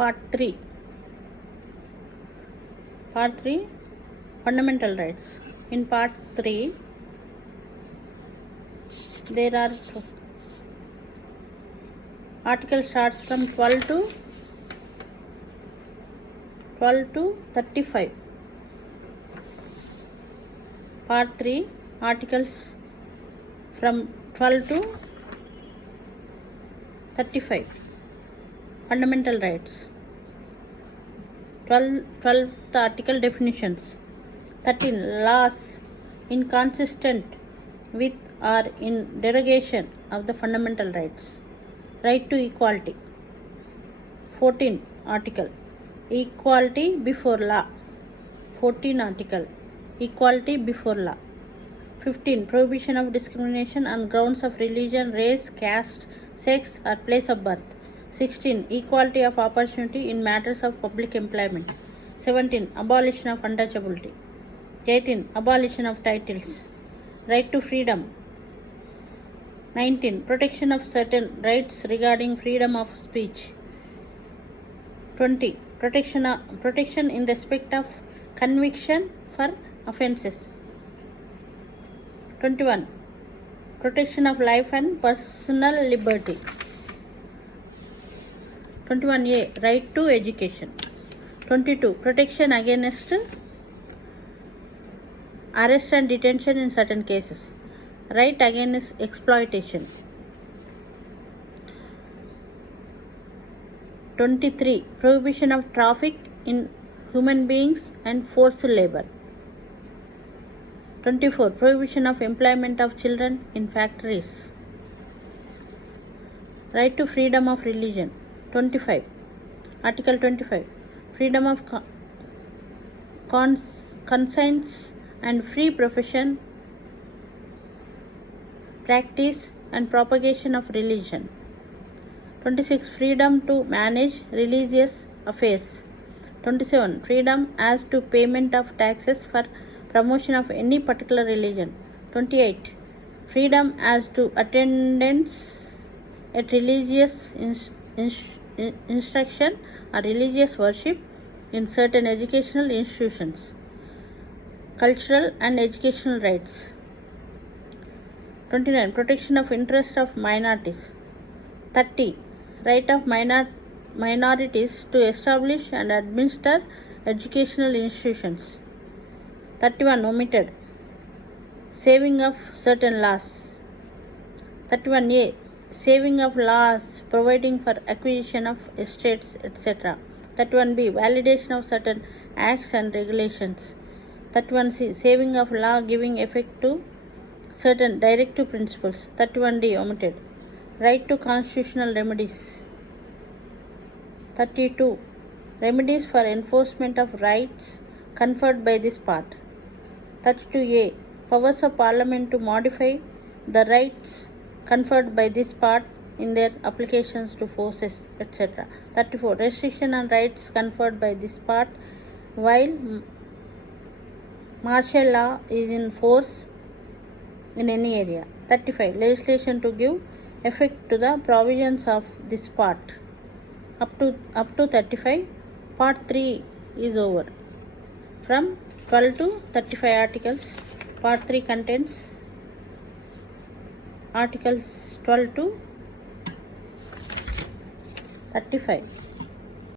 Part 3. Part 3, Fundamental Rights. In Part 3, there are article starts from 12 to 35. Part 3, articles from 12 to 35. Fundamental rights. 12th article definitions. 13. Laws inconsistent with or in derogation of the fundamental rights. Right to equality. 14. Article equality before law. 14. Article equality before law. 15. Prohibition of discrimination on grounds of religion, race, caste, sex, or place of birth. 16. Equality of opportunity in matters of public employment. 17. Abolition of untouchability. 18. Abolition of titles. Right to freedom. 19. Protection of certain rights regarding freedom of speech. 20. Protection in respect of conviction for offences. 21. Protection of life and personal liberty. 21A. Right to education. 22. Protection against arrest and detention in certain cases. Right against exploitation. 23. Prohibition of traffic in human beings and forced labor. 24. Prohibition of employment of children in factories. Right to freedom of religion. 25. Article 25. Freedom of conscience and free profession, practice and propagation of religion. 26. Freedom to manage religious affairs. 27. Freedom as to payment of taxes for promotion of any particular religion. 28. Freedom as to attendance at religious instruction or religious worship in certain educational institutions. Cultural and educational rights. 29. Protection of interest of minorities. 30. Right of minorities to establish and administer educational institutions. 31. Omitted. Saving of certain laws. 31A. Saving of laws providing for acquisition of estates, etc. 31B. Validation of certain acts and regulations. 31C. Saving of law giving effect to certain directive principles. 31D. Omitted. Right to constitutional remedies. 32. Remedies for enforcement of rights conferred by this part. 32A. Powers of Parliament to modify the rights conferred by this part in their applications to forces, etc. 34. Restriction on rights conferred by this part while martial law is in force in any area. 35. Legislation to give effect to the provisions of this part. Up to 35. Part 3 is over. From 12 to 35 articles. Part 3 contains articles 12 to 35.